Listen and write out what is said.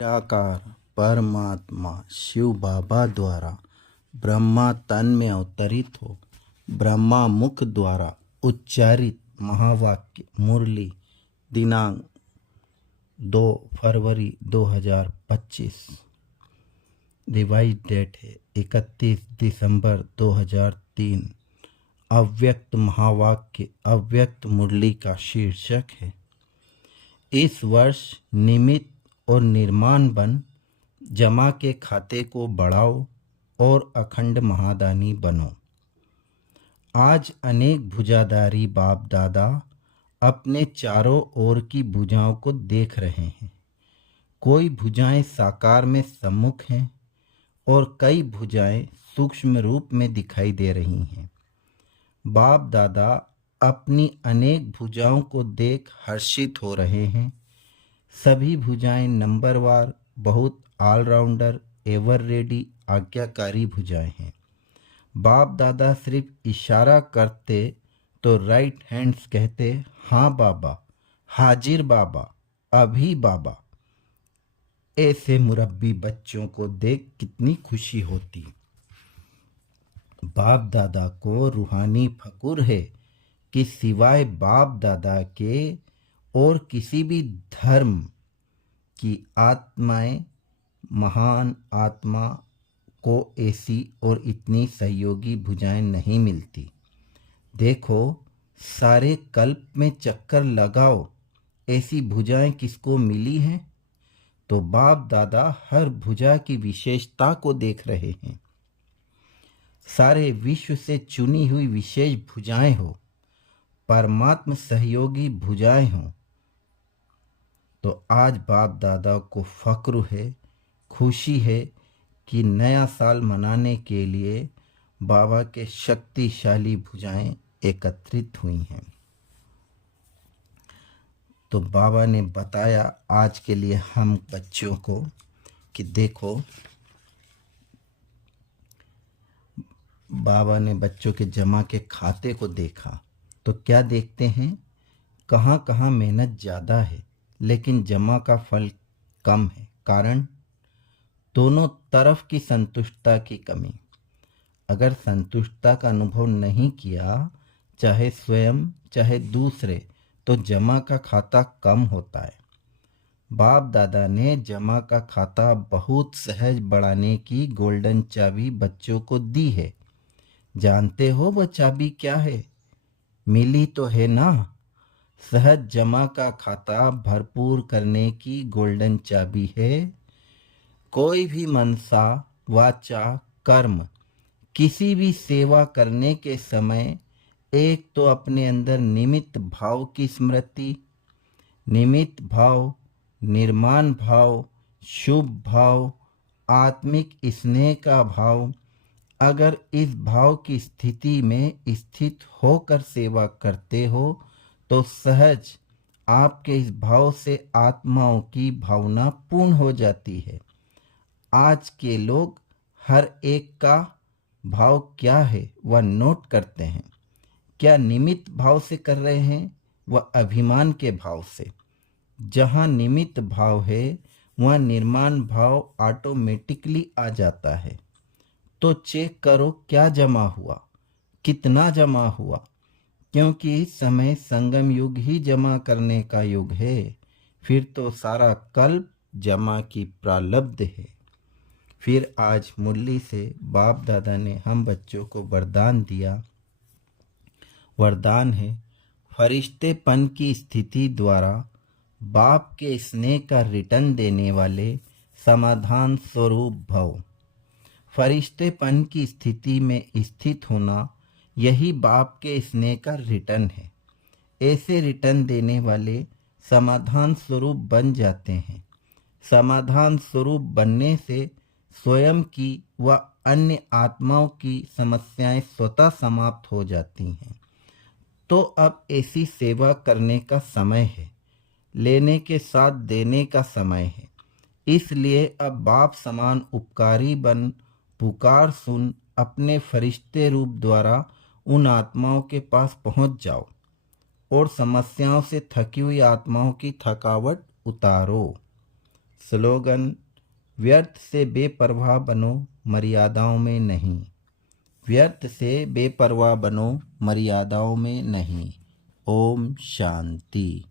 निराकार परमात्मा शिव बाबा द्वारा ब्रह्मा तन में अवतरित हो ब्रह्मा मुख द्वारा उच्चारित महावाक्य मुरली दिनांक 2 फरवरी 2025। रिवाइज डेट है 31 दिसंबर 2003। अव्यक्त महावाक्य अव्यक्त मुरली का शीर्षक है, इस वर्ष निमित्त और निर्माण बन जमा के खाते को बढ़ाओ और अखंड महादानी बनो। आज अनेक भुजाधारी बाप दादा अपने चारों ओर की भुजाओं को देख रहे हैं। कोई भुजाएं साकार में सम्मुख हैं और कई भुजाएं सूक्ष्म रूप में दिखाई दे रही हैं। बाप दादा अपनी अनेक भुजाओं को देख हर्षित हो रहे हैं। सभी भुजाएं नंबरवार बहुत ऑलराउंडर एवर रेडी आज्ञाकारी भुजाएं हैं। बाप दादा सिर्फ इशारा करते तो राइट हैंड्स कहते, हाँ बाबा, हाजिर बाबा, अभी बाबा। ऐसे मुरब्बी बच्चों को देख कितनी खुशी होती। बाप दादा को रूहानी फकुर है कि सिवाय बाप दादा के और किसी भी धर्म की आत्माएं महान आत्मा को ऐसी और इतनी सहयोगी भुजाएं नहीं मिलती। देखो, सारे कल्प में चक्कर लगाओ, ऐसी भुजाएं किसको मिली हैं? तो बाप दादा हर भुजा की विशेषता को देख रहे हैं। सारे विश्व से चुनी हुई विशेष भुजाएं हो, परमात्म सहयोगी भुजाएं हों। तो आज बाप दादा को फक्र है, खुशी है कि नया साल मनाने के लिए बाबा के शक्तिशाली भुजाएं एकत्रित हुई हैं। तो बाबा ने बताया आज के लिए हम बच्चों को कि देखो, बाबा ने बच्चों के जमा के खाते को देखा तो क्या देखते हैं, कहाँ कहाँ मेहनत ज़्यादा है लेकिन जमा का फल कम है। कारण दोनों तरफ की संतुष्टता की कमी। अगर संतुष्टता का अनुभव नहीं किया, चाहे स्वयं चाहे दूसरे, तो जमा का खाता कम होता है। बाप दादा ने जमा का खाता बहुत सहज बढ़ाने की गोल्डन चाबी बच्चों को दी है। जानते हो वह चाबी क्या है? मिली तो है ना? सहज जमा का खाता भरपूर करने की गोल्डन चाबी है। कोई भी मनसा वाचा कर्म किसी भी सेवा करने के समय एक तो अपने अंदर निमित्त भाव की स्मृति, निमित्त भाव, निर्माण भाव, शुभ भाव, आत्मिक स्नेह का भाव, अगर इस भाव की स्थिति में स्थित होकर सेवा करते हो तो सहज आपके इस भाव से आत्माओं की भावना पूर्ण हो जाती है। आज के लोग हर एक का भाव क्या है वह नोट करते हैं। क्या निमित्त भाव से कर रहे हैं, वह अभिमान के भाव से। जहाँ निमित्त भाव है वहाँ निर्माण भाव ऑटोमेटिकली आ जाता है। तो चेक करो क्या जमा हुआ, कितना जमा हुआ, क्योंकि इस समय संगम युग ही जमा करने का युग है। फिर तो सारा कल्प जमा की प्रारब्ध है। फिर आज मुरली से बाप दादा ने हम बच्चों को वरदान दिया। वरदान है, फरिश्तेपन की स्थिति द्वारा बाप के स्नेह का रिटर्न देने वाले समाधान स्वरूप भव। फरिश्तेपन की स्थिति में स्थित होना यही बाप के स्नेह का रिटर्न है। ऐसे रिटर्न देने वाले समाधान स्वरूप बन जाते हैं। समाधान स्वरूप बनने से स्वयं की व अन्य आत्माओं की समस्याएं स्वतः समाप्त हो जाती हैं। तो अब ऐसी सेवा करने का समय है, लेने के साथ देने का समय है। इसलिए अब बाप समान उपकारी बन पुकार सुन अपने फरिश्ते रूप द्वारा उन आत्माओं के पास पहुंच जाओ और समस्याओं से थकी हुई आत्माओं की थकावट उतारो। स्लोगन: व्यर्थ से बेपरवाह बनो, मर्यादाओं में नहीं। व्यर्थ से बेपरवाह बनो, मर्यादाओं में नहीं। ओम शांति।